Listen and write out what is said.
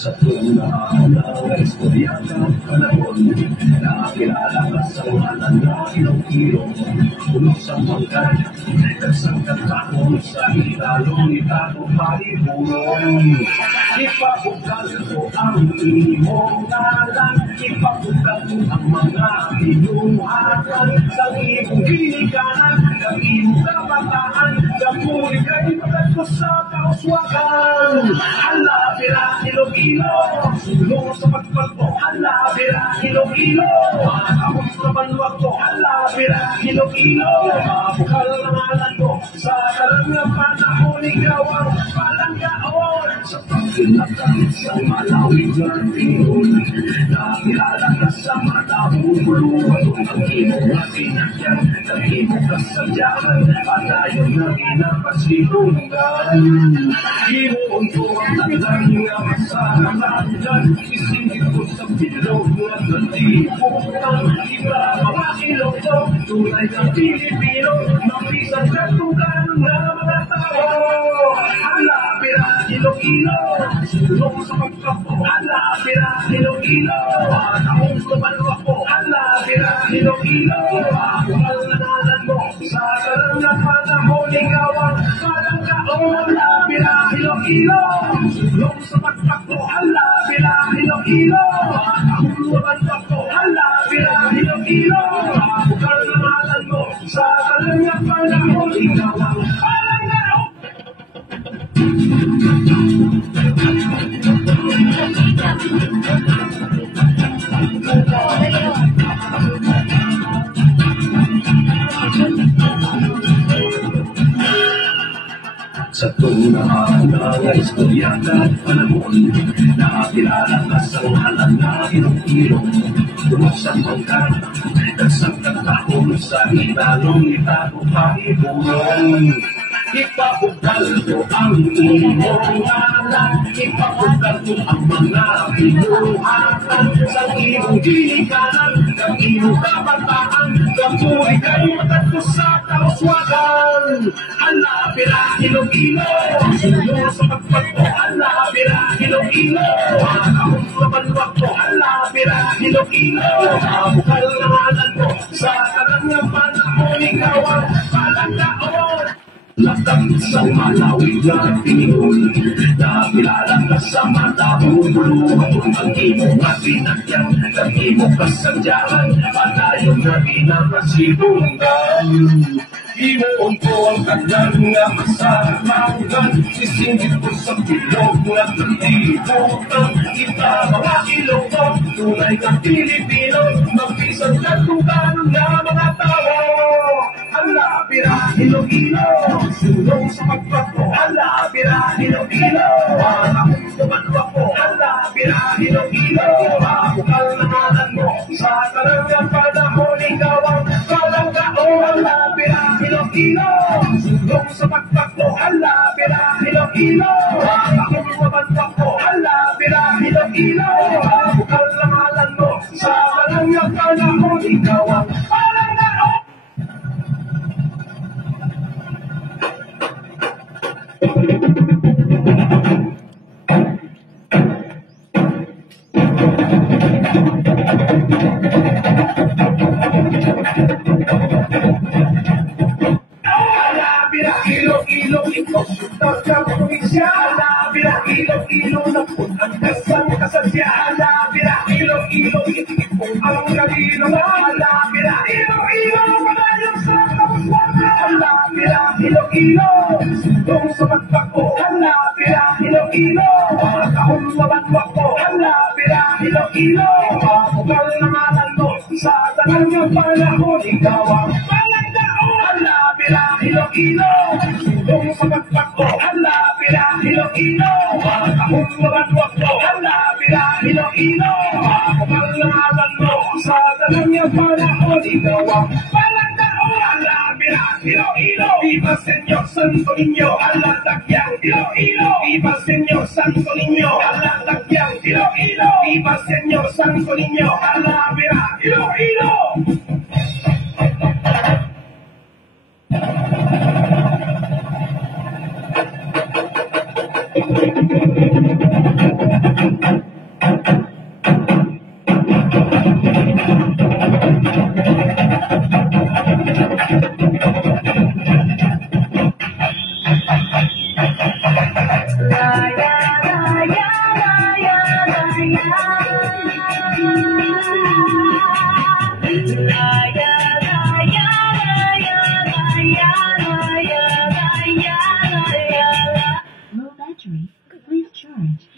Sa tunaan ng istoryata panahon, nakakilala ka sa ngalan na Iloilo. Puno sa manggan, nagsang katahon sa ilalong itago palipuron. Ipabugal ko ang iyong ngalan, ipabugal ko ang mga inuhatan sa iyong ginikanan, ng iyong kabataan, kamuhi kay magat ko sa kauswakan. Hala, pira, Iloilo, sulong sa pagpagpo. Hala, pira, Iloilo, akong sa banwag ko. Hala, pira, Iloilo, mabukal ng alan ko. Sa kalangang panahon, ikaw ang palanggaon. Sa pagkinakan sa malawig ng tingol, nakilala ka sa matahong buluan. Ang iyong matinagyan, ang iyong kasadyahan, at ayaw na pinapasitungan. Iyon ko ang talang nga masaramadan, isingit ko sa bilog na natiputan. Iba mga ilog ko, tunay ng Pilipino, mapisang katugan na mga tao. Hala, pira, Iloilo, sulong sa pagkapo. Hala, pira, Iloilo, akong tumalwa ko. Hala, pira, Iloilo, akong nananan mo. Sa kalangang panahon, ikaw ang palanggaon. Hala, pira, Iloilo, sulong sa pagkapo. Hala, pira, Iloilo, akong tumalwa ko. Hala, pira, Iloilo, akong nananan mo. Sa kalangang panahon, ikaw ang palanggaon. Sa tunaan ng istoryata at panahon, nakakilala ka sa ngalan na Iloilo. Lumasang manggan, nagsang katahon sa ilalong itago palipuron. Ipabugal ko ang iyong ngalan, ipabugal ko ang mga binuhatan sa iyong ginikanan, ng iyong kabataan, kamuhi kay magat ko sa kauswakan. Hala, pira, Iloilo, sulong sa pagpagpo. Hala, pira, Iloilo, akong mabanwag ko. Hala, pira, Iloilo, mabukal na ngalan ko. Sa kalangang panahon, ikaw ang palanggaon. Latag sa malawig na tingol, nakilala ka sa matahong buluan. Ang iyong matinagyan, ang iyong kasadyahan, at ayaw na pinapasitungan. Iyon ko ang kanyang nga masaramagan, isingit ko sa bilog na natiputan. Kita mga ilog ko, tunay na Pilipino, magpisang katugan na mga tao. Hala, pira, Iloilo, sulong sa pagpagpo. Hala, pira, Iloilo, akong tumalwa ko. Hala, pira, Iloilo, akukal na ngalan mo. Sa kalangang panahon, ikaw ang palanggaon. Hala, pira, Iloilo, sulong sa pagpagpo. Hala, pira, Iloilo, akong tumalwa ko. Hala, pira, Iloilo, akukal na ngalan mo. Sa kalangang panahon, ikaw ang palanggaon. Ilog-ilog, ikaw syutor sa probinsya. Alabira, ilog-ilog, napunang kasang kasasya. Alabira, ilog-ilog, ipong ang kalilungan. Alabira, ilog-ilog, malayong sa kapuswanan. Alabira, ilog-ilog, sundong sa magpako. Alabira, ilog-ilog, mga kahon sa magpako. Alabira, ilog-ilog, mabugal na malalo. Sa tanang ng panahon, ikaw ang Alabira, Iloilo, sundong sa magpako. Alabira, Iloilo, mga kahong mabanwak ko. Alabira, Iloilo, mabugal na malalo. Sa tanang ng panahon, ikaw ang palangao. Alabira, Iloilo, Viva Señor Santo Niño. Alatakyang Iloilo, Viva Señor Santo Niño. Alatakyang Iloilo, Viva Señor Santo Niño. Alabira, Iloilo. Low battery. Please charge.